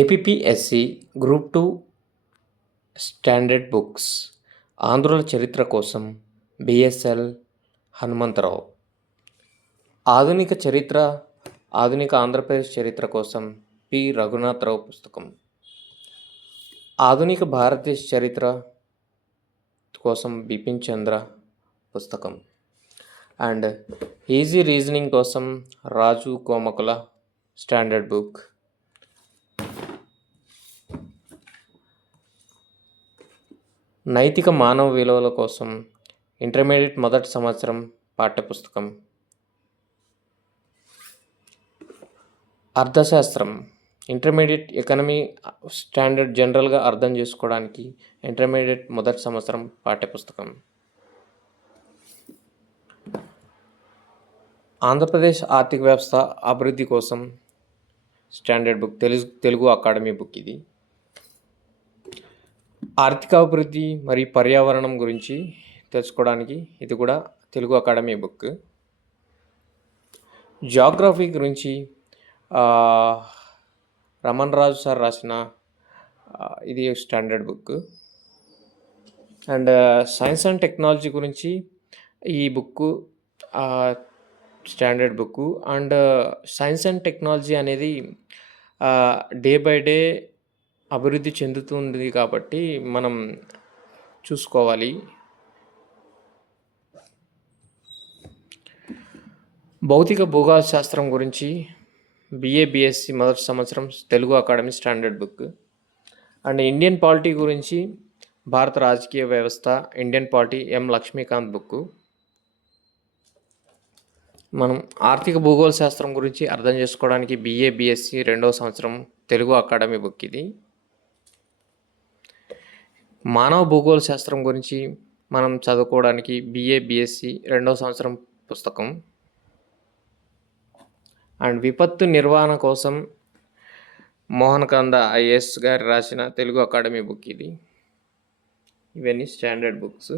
APPSC group 2 standard books ఆంధ్రుల చరిత్ర కోసం బిఎస్ఎల్ హనుమంతరావు. ఆధునిక ఆంధ్రప్రదేశ్ చరిత్ర కోసం పి రఘునాథరావు పుస్తకం. ఆధునిక భారతదేశ చరిత్ర కోసం బిపిన్ చంద్ర పుస్తకం. అండ్ ఈజీ రీజనింగ్ కోసం రాజు కోమకుల స్టాండర్డ్ బుక్. నైతిక మానవ విలువల కోసం ఇంటర్మీడియట్ మొదటి సంవత్సరం పాఠ్యపుస్తకం. అర్థశాస్త్రం ఇంటర్మీడియట్ ఎకనమీ స్టాండర్డ్ జనరల్గా అర్థం చేసుకోవడానికి ఇంటర్మీడియట్ మొదటి సంవత్సరం పాఠ్యపుస్తకం. ఆంధ్రప్రదేశ్ ఆర్థిక వ్యవస్థ అభివృద్ధి కోసం standard book, Telugu academy book. ఇది ఆర్థిక అభివృద్ధి మరియు పర్యావరణం గురించి తెలుసుకోవడానికి ఇది కూడా తెలుగు అకాడమీ బుక్. జాగ్రఫీ గురించి రమణ్ రాజు సార్ రాసిన ఇది standard book. And science and technology గురించి ఈ book standard book. And science and technology అనేది డే బై డే అభివృద్ధి చెందుతుంది కాబట్టి మనం చూసుకోవాలి. భౌతిక భూగోళ శాస్త్రం గురించి బిఎస్సి మొదటి సంవత్సరం Telugu academy standard book. And Indian polity గురించి భారత రాజకీయ వ్యవస్థ ఇండియన్ పాలిటీ ఎం లక్ష్మీకాంత్ బుక్. మనం ఆర్థిక భూగోళ శాస్త్రం గురించి అర్థం చేసుకోవడానికి బిఎస్సి రెండవ సంవత్సరం తెలుగు అకాడమీ బుక్. ఇది మానవ భూగోళ శాస్త్రం గురించి మనం చదువుకోవడానికి బిఎస్సి రెండవ సంవత్సరం పుస్తకం. అండ్ విపత్తు నిర్వహణ కోసం మోహన్ కంద ఐఏఎస్ గారు రాసిన తెలుగు అకాడమీ బుక్. ఇవన్నీ స్టాండర్డ్ బుక్స్.